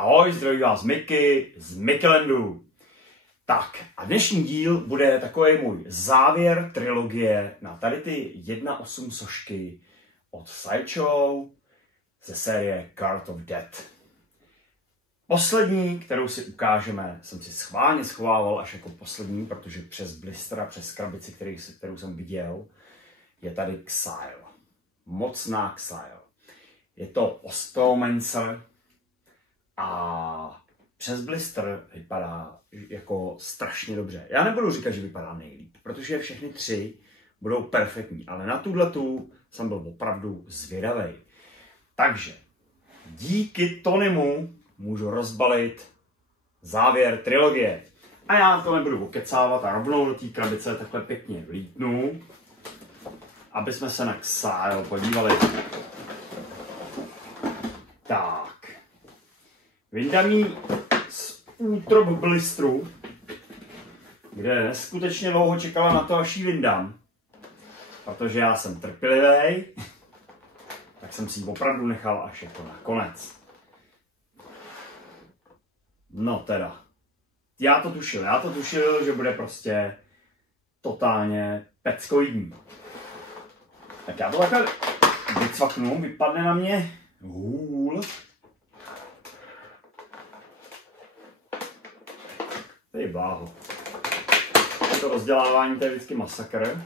Ahoj, zdraví vás Miky z Mikylandu. Tak a dnešní díl bude takový můj závěr trilogie na tady ty 1.8 sošky od Sideshow ze série Card of Death. Poslední, kterou si ukážeme, jsem si schválně schovával až jako poslední, protože přes blister a přes krabici, kterou jsem viděl, je tady Xyle. Mocná Xyle. Je to Osteomancer a přes blister vypadá jako strašně dobře. Já nebudu říkat, že vypadá nejlíp, protože všechny tři budou perfektní, ale na tuhletu jsem byl opravdu zvědavej. Takže díky Tonymu můžu rozbalit závěr trilogie. A já to nebudu okecávat a rovnou do té krabice takhle pěkně vlítnu, aby jsme se na Xyle podívali. Tak. Vyndám ji z útrob blistru, kde neskutečně dlouho čekala na to, až ji vyndám. Protože já jsem trpělivý, tak jsem si ji opravdu nechal až jako na konec. No teda. Já to tušil, že bude prostě totálně peckoidní. Tak já to takhle vycvaknu, vypadne na mě hůl. Tady bláho. To rozdělávání to je vždycky masakr.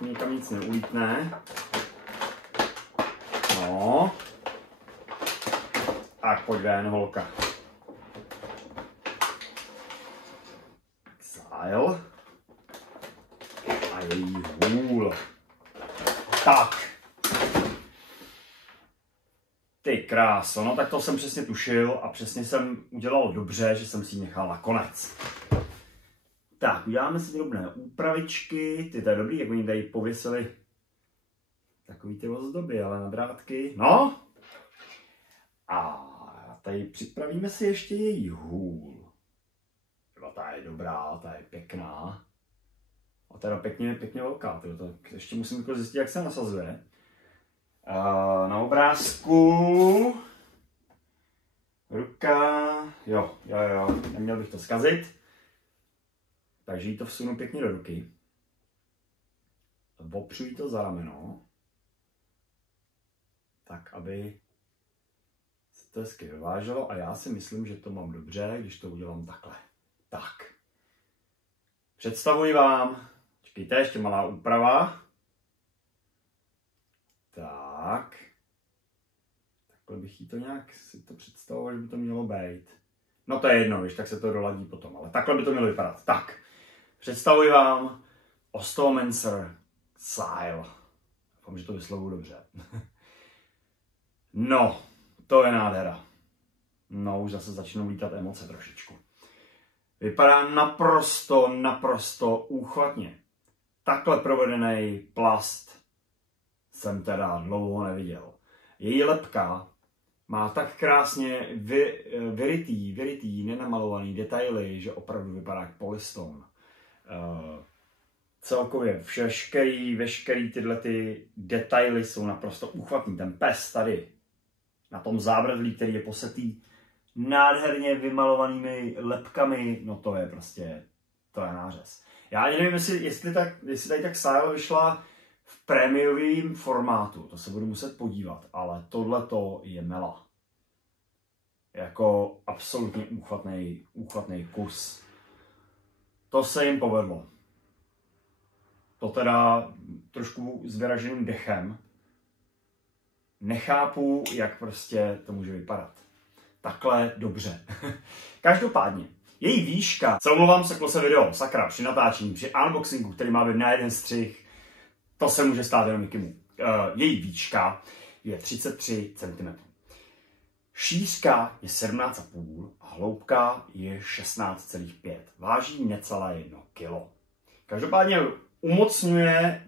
Nikam nic neulítne. No. Tak pojď ven, holka. Xyle. A její hůl. Tak. Ty kráso, no tak to jsem přesně tušil a přesně jsem udělal dobře, že jsem si ji nechal na konec. Tak, uděláme si drobné úpravičky, to je dobrý, jak oni tady pověsili takový ty ozdoby, ale na drátky. No! A tady připravíme si ještě její hůl. Ta je dobrá, ta je pěkná. A teda pěkně velká, to ještě musím jako zjistit, jak se nasazuje. Na obrázku ruka, jo, neměl bych to zkazit, takže jí to vsunu pěkně do ruky, opřu jí to za rameno, tak aby se to hezky vyváželo a já si myslím, že to mám dobře, když to udělám takhle. Tak, představuji vám, počkejte, ještě malá úprava. Tak. Takhle bych jí to nějak si to představoval, že by to mělo být. No to je jedno, víš, tak se to doladí potom, ale takhle by to mělo vypadat. Tak. Představuji vám Osteomancer Xyle. Doufám, že to vyslovuju dobře. No, to je nádhera. No, už zase začnou lítat emoce trošičku. Vypadá naprosto úchvatně. Takhle provedený plast jsem teda dlouho neviděl. Její lebka má tak krásně vyrytý, nenamalovaný detaily, že opravdu vypadá jak polystone. Celkově veškerý tyhle ty detaily jsou naprosto úchvatný. Ten pes tady na tom zábradlí, který je posetý nádherně vymalovanými lebkami, no to je prostě, to je nářez. Já ani nevím, jestli tady ta Xyle vyšla v prémiovém formátu, to se budu muset podívat, ale tohleto je mela. Jako absolutně úchvatný kus. To se jim povedlo. To teda trošku s vyraženým dechem. Nechápu, jak prostě to může vypadat. Takhle dobře. Každopádně, její výška, se omlouvám se, klose video, sakra, při natáčení, při unboxingu, který má být na jeden střih, to se může stát jenom Mikimu. Její výška je 33 cm. Šířka je 17,5 a hloubka je 16,5. Váží necelé 1 kg. Každopádně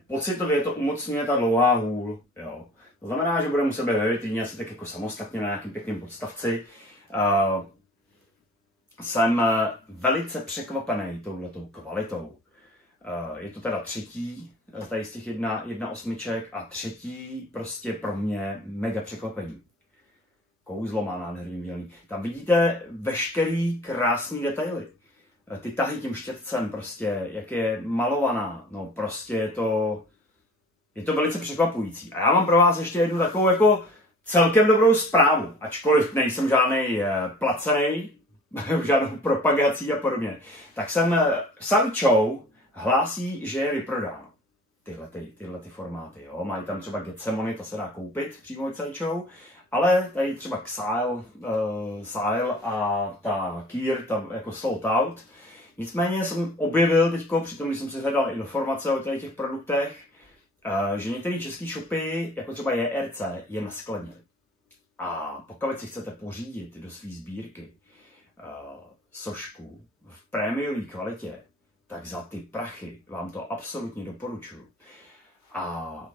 pocitově to umocňuje ta dlouhá hůl. Jo. To znamená, že bude muset být ve vitríně asi tak jako samostatně na nějakým pěkným podstavci. Jsem velice překvapený touhletou kvalitou. Je to teda třetí, tady z těch 1.8 a třetí prostě pro mě mega překvapení. Kouzlo má nádherně udělaný. Tam vidíte veškerý krásný detaily. Ty tahy tím štětcem, prostě, jak je malovaná, no prostě je to velice překvapující. A já mám pro vás ještě jednu takovou jako celkem dobrou zprávu, ačkoliv nejsem žádnej placený, žádnou propagací a podobně. Tak jsem Sideshow hlásí, že je vyprodáno. Tyhle formáty, jo. Mají tam třeba Getsemony, to se dá koupit přímo od Sideshow, ale tady třeba Xyle a ta Kier, ta jako sold out. Nicméně jsem objevil teďko, přitom když jsem si hledal informace o těch produktech, že některé české shopy, jako třeba JRC, je naskladnily. A pokud si chcete pořídit do své sbírky sošku v prémiové kvalitě, tak za ty prachy vám to absolutně doporučuji. A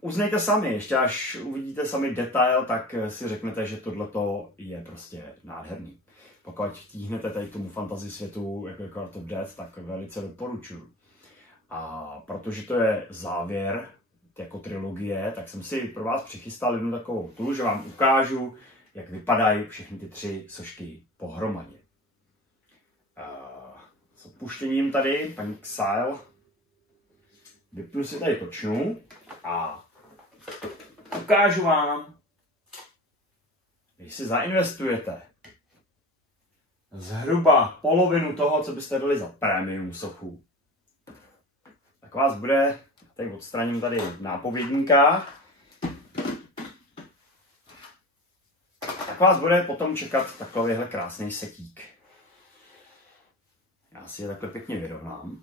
uznejte sami, ještě až uvidíte sami detail, tak si řeknete, že tohleto je prostě nádherný. Pokud tíhnete tady k tomu fantasy světu jako Art of Death, tak velice doporučuji. A protože to je závěr jako trilogie, tak jsem si pro vás přichystal jednu takovou tu, že vám ukážu, jak vypadají všechny ty 3 sošky pohromadě. S odpuštěním tady, paní Xyle, vypnu si tady točnu a ukážu vám, když si zainvestujete zhruba polovinu toho, co byste dali za premium sochu, tak vás bude, tady odstraním tady nápovědníka, tak vás bude potom čekat takovýhle krásný setík. Já si je takhle pěkně vyrovnám.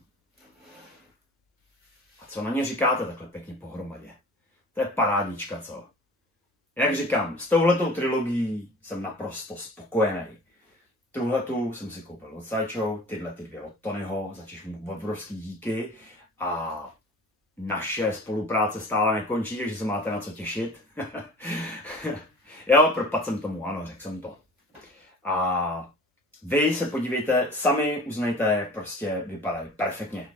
A co na ně říkáte takhle pěkně pohromadě? To je parádička, co? Jak říkám, s touhletou trilogií jsem naprosto spokojený. Tuhletu jsem si koupil od Sideshow, tyhle ty 2 od Tonyho, za což mu obrovský díky. A naše spolupráce stále nekončí, takže se máte na co těšit. Jo, propadl jsem tomu, ano, řekl jsem to. A vy se podívejte, sami uznejte, jak prostě vypadají perfektně.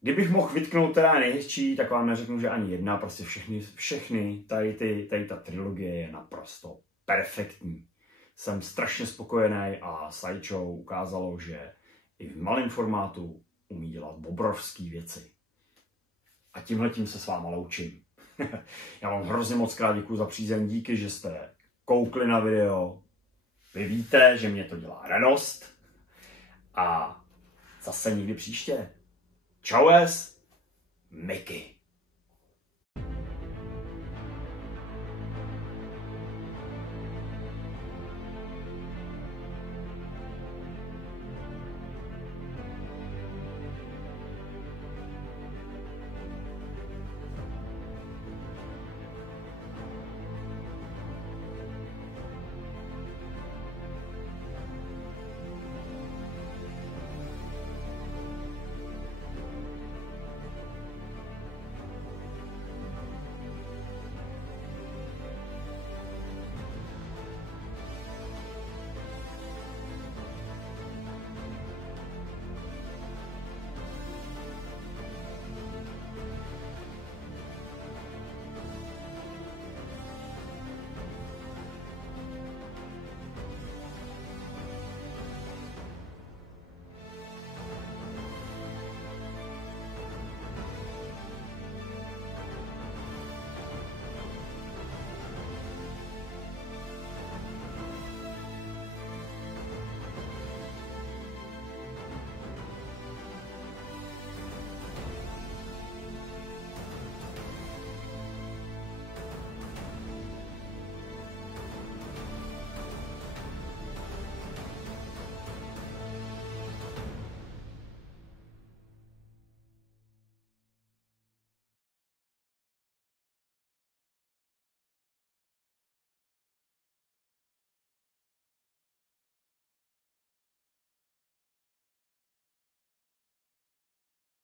Kdybych mohl vytknout teda nejhezčí, tak vám neřeknu, že ani jedna, prostě všechny tady ta trilogie je naprosto perfektní. Jsem strašně spokojený a Sideshow ukázalo, že i v malém formátu umí dělat obrovské věci. A tímhletím se s váma loučím. Já vám hrozně moc krát děkuju za přízeň, díky, že jste koukli na video. Vy víte, že mě to dělá radost. A zase někdy příště. Čaues, Mickey.